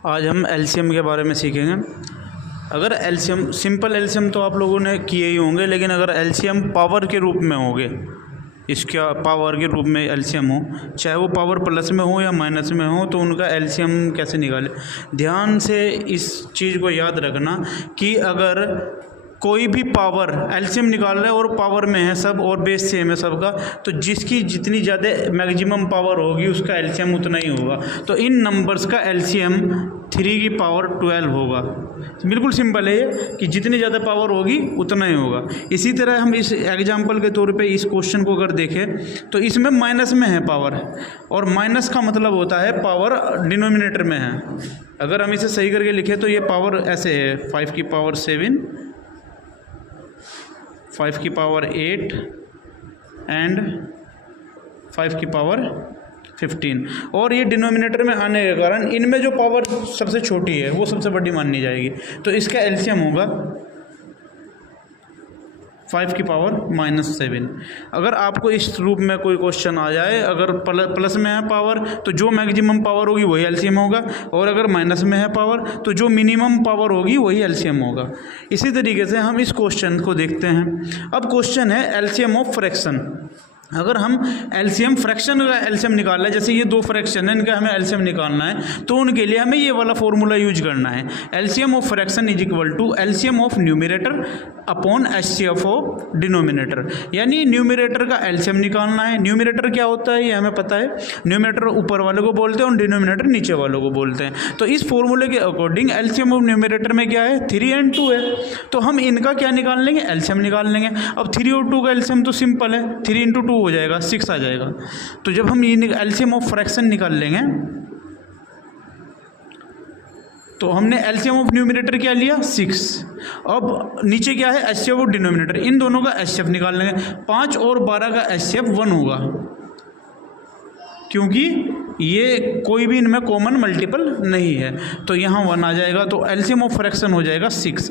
आज हम एलसीएम के बारे में सीखेंगे। अगर एलसीएम, सिंपल एलसीएम तो आप लोगों ने किए ही होंगे, लेकिन अगर एलसीएम पावर के रूप में होंगे, इसका पावर के रूप में एलसीएम हो, चाहे वो पावर प्लस में हो या माइनस में हो, तो उनका एलसीएम कैसे निकालें। ध्यान से इस चीज़ को याद रखना कि अगर कोई भी पावर एलसीएम निकाल रहा है और पावर में है सब और बेस सेम है सबका, तो जिसकी जितनी ज़्यादा मैक्सिमम पावर होगी उसका एलसीएम उतना ही होगा। तो इन नंबर्स का एलसीएम 3 की पावर 12 होगा। बिल्कुल सिंपल है ये कि जितनी ज़्यादा पावर होगी उतना ही होगा। इसी तरह हम इस एग्जाम्पल के तौर पे इस क्वेश्चन को अगर देखें तो इसमें माइनस में है पावर, और माइनस का मतलब होता है पावर डिनोमिनेटर में है। अगर हम इसे सही करके लिखें तो ये पावर ऐसे है 5 की पावर 7, 5 की पावर 8 एंड 5 की पावर 15। और ये डिनोमिनेटर में आने के कारण इनमें जो पावर सबसे छोटी है वो सबसे बड़ी मानी जाएगी। तो इसका एलसीएम होगा 5 की पावर -7। अगर आपको इस रूप में कोई क्वेश्चन आ जाए, अगर प्लस में है पावर तो जो मैक्सिमम पावर होगी वही एलसीएम होगा, और अगर माइनस में है पावर तो जो मिनिमम पावर होगी वही एलसीएम होगा। इसी तरीके से हम इस क्वेश्चन को देखते हैं। अब क्वेश्चन है एलसीएम ऑफ फ्रैक्शन। अगर हम एलसीएम फ्रैक्शन का एलसीएम निकालना है, जैसे ये दो फ्रैक्शन है, इनका हमें एलसीएम निकालना है, तो उनके लिए हमें ये वाला फॉर्मूला यूज करना है। LCM of fraction is equal to LCM of numerator upon HCF of denominator. यानी न्यूमरेटर का एलसीएम निकालना है। न्यूमरेटर क्या होता है ये हमें पता है, न्यूमरेटर ऊपर वाले को बोलते हैं और डिनोमिनेटर नीचे वालों को बोलते हैं। तो इस फॉर्मूले के अकॉर्डिंग एलसीएम ऑफ न्यूमरेटर में क्या है 3 और 2 है, तो हम इनका क्या निकाल लेंगे, एलसीएम निकाल लेंगे। अब 3 और 2 का एलसीएम तो सिंपल है, 3 × 2 हो जाएगा, 6 आ जाएगा। तो जब हम ये एलसीएम ऑफ फ्रैक्शन निकाल लेंगे तो हमने एलसीएम ऑफ न्यूमरेटर क्या लिया 6। अब नीचे क्या है एचसीएफ ऑफ डिनोमिनेटर, इन दोनों का एचसीएफ निकाल लेंगे। 5 और 12 का एचसीएफ 1 होगा, क्योंकि ये कोई भी इनमें कॉमन मल्टीपल नहीं है, तो यहाँ 1 आ जाएगा। तो एलसीएम ऑफ फ्रैक्शन हो जाएगा 6।